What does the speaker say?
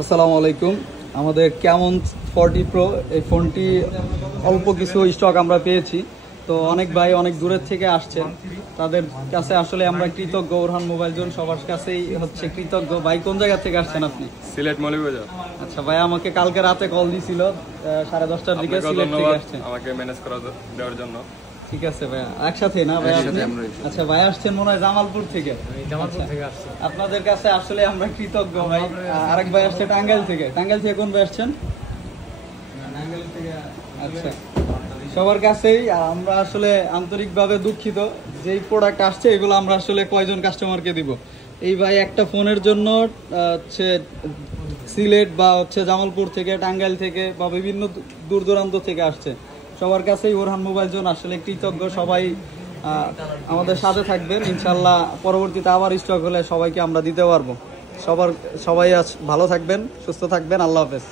আসসালামু আলাইকুম। আমাদের ক্যামন 40 প্রো এই ফোনটি অল্প কিছু স্টক আমরা পেয়েছি। তো অনেক ভাই অনেক দূরের থেকে আসছেন, তাদের কাছে আসলে আমরা কৃতজ্ঞ। ওরহান মোবাইল জোন সবার কাছেই হচ্ছে কৃতজ্ঞ। ভাই কোন জায়গা থেকে আসছেন আপনি? সিলেট মৌলভীবাজার। আচ্ছা ভাই, আমাকে কালকে রাতে কল দিছিল 10:30টার দিকে। সিলেট থেকে আসছেন, আমাকে ম্যানেজ করে দেওয়ার জন্য। ঠিক আছে ভাই, একসাথে না ভাই? আচ্ছা ভাই, আসছেন মনে হয় জামালপুর থেকে। আপনাদের কাছে আসলে আমরা কৃতজ্ঞ ভাই। আরেক ভাই আসছে টাঙ্গাইল থেকে। টাঙ্গাইল থেকে কোন ভাই আসছেন? আচ্ছা, সবার কাছেই আমরা আসলে আন্তরিকভাবে দুঃখিত। যেই প্রোডাক্ট আসছে এগুলো আমরা আসলে কয়জন কাস্টমারকে দিব। এই ভাই একটা ফোনের জন্য হচ্ছে সিলেট বা হচ্ছে জামালপুর থেকে, টাঙ্গাইল থেকে বা বিভিন্ন দূর দূরান্ত থেকে আসছে। সবার কাছেই ওরহান মোবাইল জোন আসলে কৃতজ্ঞ। সবাই আমাদের সাথে থাকবেন ইনশাল্লাহ। পরবর্তীতে আবার স্টক হলে সবাইকে আমরা দিতে পারবো। সবাই ভালো থাকবেন, সুস্থ থাকবেন। আল্লাহ হাফেজ।